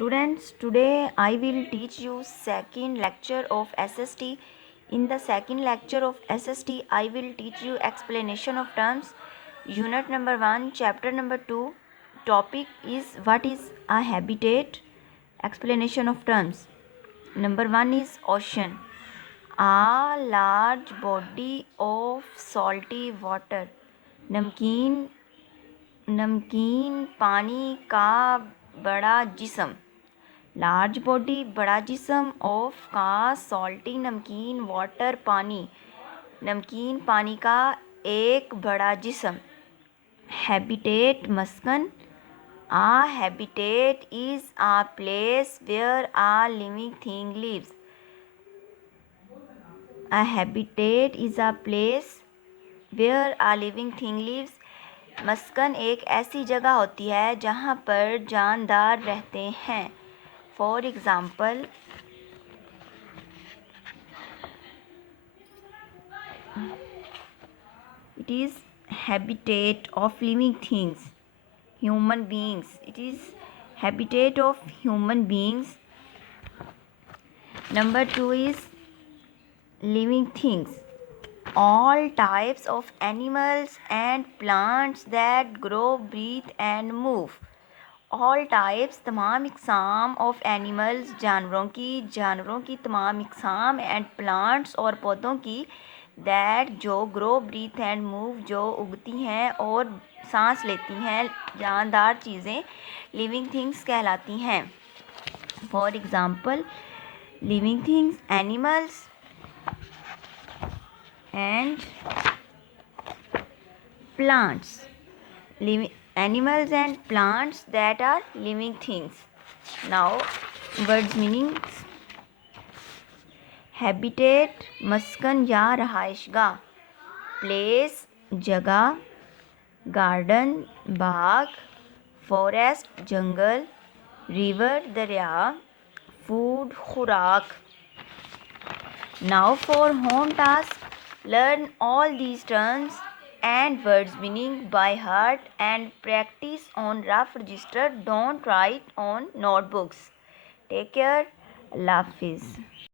Students, today I will teach you second lecture of SST. In the second lecture of SST, I will teach you explanation of terms. Unit number 1, chapter number 2. Topic is what is a habitat? Explanation of terms. Number 1 is ocean. A large body of salty water. नमकीन पानी का बड़ा जिस्म. Large body बड़ा जिस्म of का salty नमकीन water पानी. नमकीन पानी का एक बड़ा जिस्म. हैबिटेट मस्कन. A habitat is a place where a living thing lives. A habitat is a place where a living thing lives. मस्कन एक ऐसी जगह होती है जहाँ पर जानदार रहते हैं. For example, it is habitat of living things, human beings. It is habitat of human beings. Number 2 is living things. All types of animals and plants that grow, breathe and move. All types तमाम इकसाम of animals जानवरों की तमाम इकसाम and plants और पौधों की that जो grow, breathe and move जो उगती हैं और सांस लेती हैं, जानदार चीज़ें living things कहलाती हैं. For example, living things, animals and plants. Animals and plants that are living things. Now, words meaning. Habitat मस्कन या रहायशगाह. प्लेस जगह. गार्डन बाग. फॉरेस्ट जंगल. रिवर दरिया. फूड खुराक. Now for home task, learn all these terms and words meaning by heart and practice on rough register. Don't write on notebooks. Take care. Allah Hafiz.